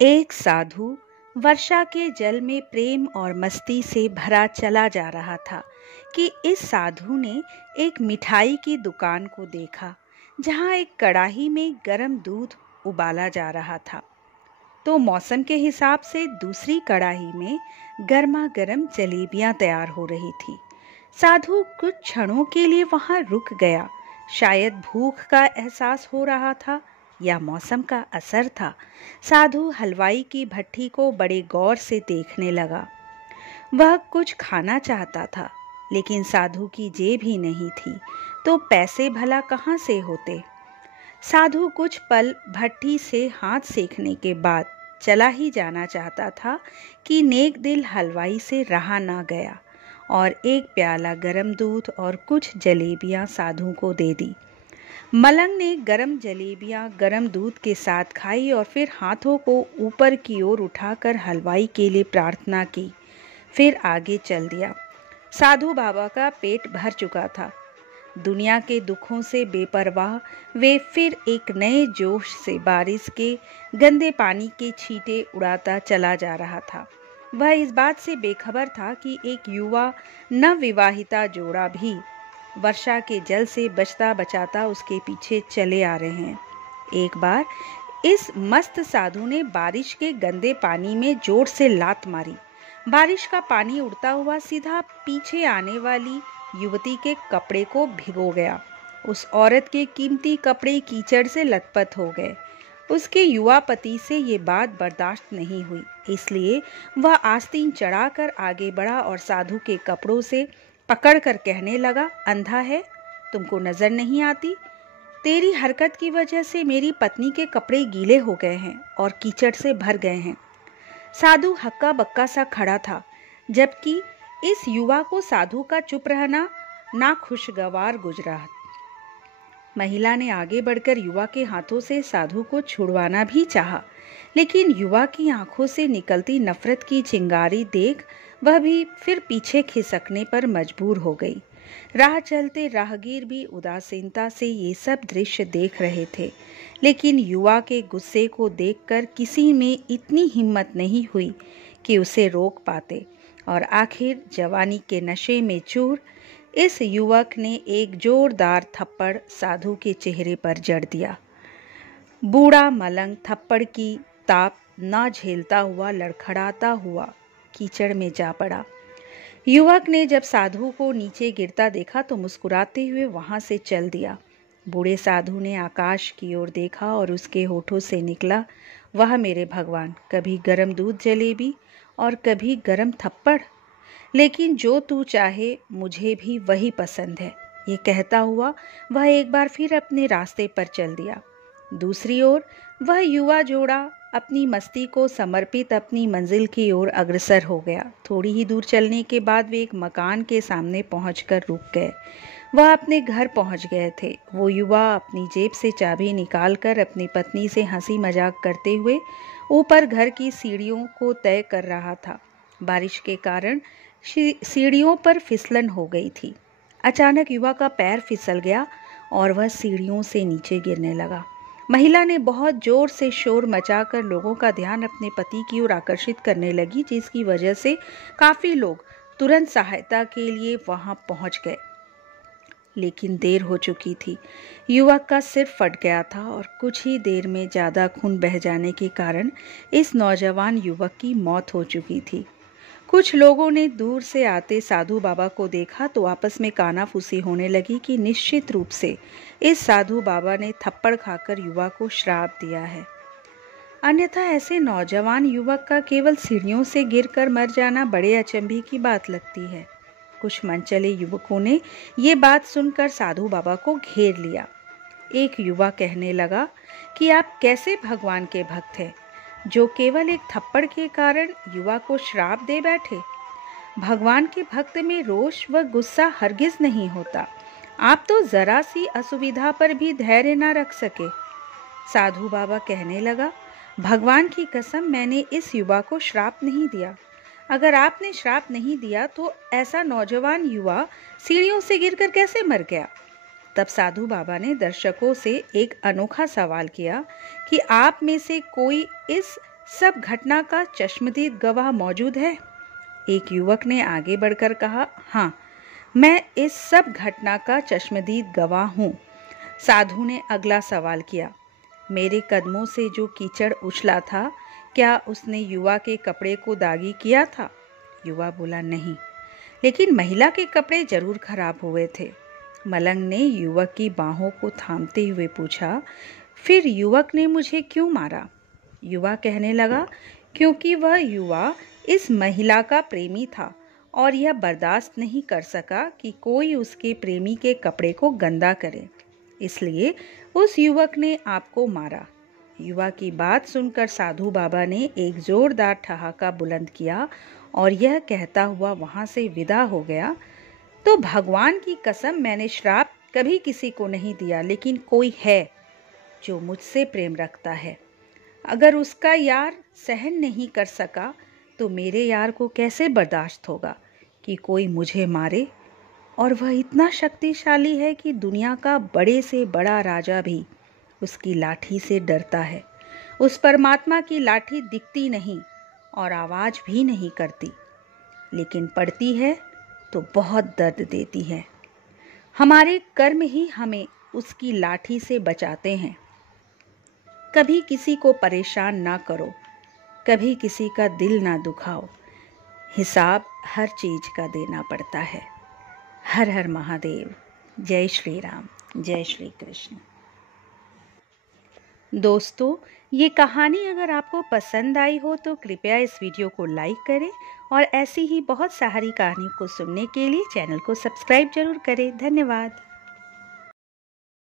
एक साधु वर्षा के जल में प्रेम और मस्ती से भरा चला जा रहा था कि इस साधु ने एक मिठाई की दुकान को देखा जहां एक कड़ाही में गर्म दूध उबाला जा रहा था। तो मौसम के हिसाब से दूसरी कड़ाही में गर्मा गर्म जलेबियां तैयार हो रही थी। साधु कुछ क्षणों के लिए वहां रुक गया। शायद भूख का एहसास हो रहा था या मौसम का असर था। साधु हलवाई की भट्ठी को बड़े गौर से देखने लगा। वह कुछ खाना चाहता था, लेकिन साधु की जेब ही नहीं थी, तो पैसे भला कहाँ से होते। साधु कुछ पल भट्ठी से हाथ सेकने के बाद चला ही जाना चाहता था कि नेक दिल हलवाई से रहा ना गया और एक प्याला गरम दूध और कुछ जलेबियां साधु को दे दी। मलंग ने गरम जलेबियां गरम दूध के साथ खाई और फिर हाथों को ऊपर की ओर उठाकर हलवाई के लिए प्रार्थना की, फिर आगे चल दिया। साधु बाबा का पेट भर चुका था। दुनिया के दुखों से बेपरवाह वे फिर एक नए जोश से बारिश के गंदे पानी के छींटे उड़ाता चला जा रहा था। वह इस बात से बेखबर था कि एक युवा नवविवाहिता जोड़ा भी वर्षा के जल से बचता बचाता उसके पीछे चले आ रहे हैं। एक बार इस मस्त साधु ने बारिश के गंदे पानी में जोर से लात मारी। बारिश का पानी उड़ता हुआ सीधा पीछे आने वाली युवती के कपड़े को भिगो गया। उस औरत के कीमती कपड़े कीचड़ से लथपथ हो गए। उसके युवा पति से ये बात बर्दाश्त नहीं हुई, इसलिए वह आस्तीन चढ़ाकर आगे बढ़ा और साधु के कपड़ों से पकड़कर कहने लगा, अंधा है, तुमको नजर नहीं आती? तेरी हरकत की वजह से मेरी पत्नी के कपड़े गीले हो गए हैं और कीचड़ से भर गए हैं। साधु हक्का बक्का सा खड़ा था, जबकि इस युवा को साधु का चुप रहना नाखुशगवार गुजरा। महिला ने आगे बढ़कर युवा के हाथों से साधु को छुड़वाना भी चाहा, लेकिन युवा की आंखों से निकलती नफरत की चिंगारी देख वह भी फिर पीछे खिसकने पर मजबूर हो गई। राह चलते राहगीर भी उदासीनता से ये सब दृश्य देख रहे थे, लेकिन युवा के गुस्से को देखकर किसी में इतनी हिम्मत नहीं हुई कि उसे रोक पाते और आखिर जवानी के नशे में चूर इस युवक ने एक जोरदार थप्पड़ साधु के चेहरे पर जड़ दिया। बूढ़ा मलंग थप्पड़ की ताप न झेलता हुआ लड़खड़ाता हुआ कीचड़ में जा पड़ा। युवक ने जब साधु को नीचे गिरता देखा तो मुस्कुराते हुए वहां से चल दिया। बूढ़े साधु ने आकाश की ओर देखा और उसके होठों से निकला, वह मेरे भगवान, कभी गरम दूध जलेबी और कभी गरम थप्पड़, लेकिन जो तू चाहे मुझे भी वही पसंद है। ये कहता हुआ वह एक बार फिर अपने रास्ते पर चल दिया। दूसरी ओर वह युवा जोड़ा अपनी मस्ती को समर्पित अपनी मंजिल की ओर अग्रसर हो गया। थोड़ी ही दूर चलने के बाद वे एक मकान के सामने पहुंचकर रुक गए। वह अपने घर पहुंच गए थे। वो युवा अपनी जेब से चाबी निकालकर अपनी पत्नी से हंसी मजाक करते हुए ऊपर घर की सीढ़ियों को तय कर रहा था। बारिश के कारण सीढ़ियों पर फिसलन हो गई थी। अचानक युवा का पैर फिसल गया और वह सीढ़ियों से नीचे गिरने लगा। महिला ने बहुत जोर से शोर मचाकर लोगों का ध्यान अपने पति की ओर आकर्षित करने लगी, जिसकी वजह से काफी लोग तुरंत सहायता के लिए वहां पहुंच गए, लेकिन देर हो चुकी थी। युवक का सिर फट गया था और कुछ ही देर में ज्यादा खून बह जाने के कारण इस नौजवान युवक की मौत हो चुकी थी। कुछ लोगों ने दूर से आते साधु बाबा को देखा तो आपस में कानाफूसी होने लगी कि निश्चित रूप से इस साधु बाबा ने थप्पड़ खाकर युवा को श्राप दिया है, अन्यथा ऐसे नौजवान युवक का केवल सीढ़ियों से गिरकर मर जाना बड़े अचंभे की बात लगती है। कुछ मनचले युवकों ने ये बात सुनकर साधु बाबा को घेर लिया। एक युवा कहने लगा कि आप कैसे भगवान के भक्त हैं, जो केवल एक थप्पड़ के कारण युवा को श्राप दे बैठे। भगवान के भक्त में रोष व गुस्सा हरगिज नहीं होता। आप तो जरा सी असुविधा पर भी धैर्य न रख सके। साधु बाबा कहने लगा, भगवान की कसम, मैंने इस युवा को श्राप नहीं दिया। अगर आपने श्राप नहीं दिया तो ऐसा नौजवान युवा सीढ़ियों से गिरकर कैसे मर गया? तब साधु बाबा ने दर्शकों से एक अनोखा सवाल किया कि आप में से कोई इस सब घटना का चश्मदीद गवाह मौजूद है? एक युवक ने आगे बढ़कर कहा, हाँ, मैं इस सब घटना का चश्मदीद गवाह हूँ। साधु ने अगला सवाल किया, मेरे कदमों से जो कीचड़ उछला था, क्या उसने युवा के कपड़े को दागी किया था? युवा बोला, नहीं, लेकिन महिला के कपड़े जरूर खराब हुए थे। मलंग ने युवक की बाहों को थामते हुए पूछा, फिर युवक ने मुझे क्यों मारा? युवा कहने लगा, क्योंकि वह युवा इस महिला का प्रेमी था और यह बर्दाश्त नहीं कर सका कि कोई उसके प्रेमी के कपड़े को गंदा करे, इसलिए उस युवक ने आपको मारा। युवा की बात सुनकर साधु बाबा ने एक जोरदार ठहाका बुलंद किया और यह कहता हुआ वहां से विदा हो गया, तो भगवान की कसम, मैंने श्राप कभी किसी को नहीं दिया, लेकिन कोई है जो मुझसे प्रेम रखता है। अगर उसका यार सहन नहीं कर सका तो मेरे यार को कैसे बर्दाश्त होगा कि कोई मुझे मारे? और वह इतना शक्तिशाली है कि दुनिया का बड़े से बड़ा राजा भी उसकी लाठी से डरता है। उस परमात्मा की लाठी दिखती नहीं और आवाज भी नहीं करती, लेकिन पड़ती है तो बहुत दर्द देती है। हमारे कर्म ही हमें उसकी लाठी से बचाते हैं। कभी किसी को परेशान ना करो, कभी किसी का दिल ना दुखाओ। हिसाब हर चीज का देना पड़ता है। हर हर महादेव। जय श्री राम, जय श्री कृष्ण। दोस्तों, ये कहानी अगर आपको पसंद आई हो तो कृपया इस वीडियो को लाइक करें और ऐसी ही बहुत सारी कहानी को सुनने के लिए चैनल को सब्सक्राइब जरूर करें। धन्यवाद।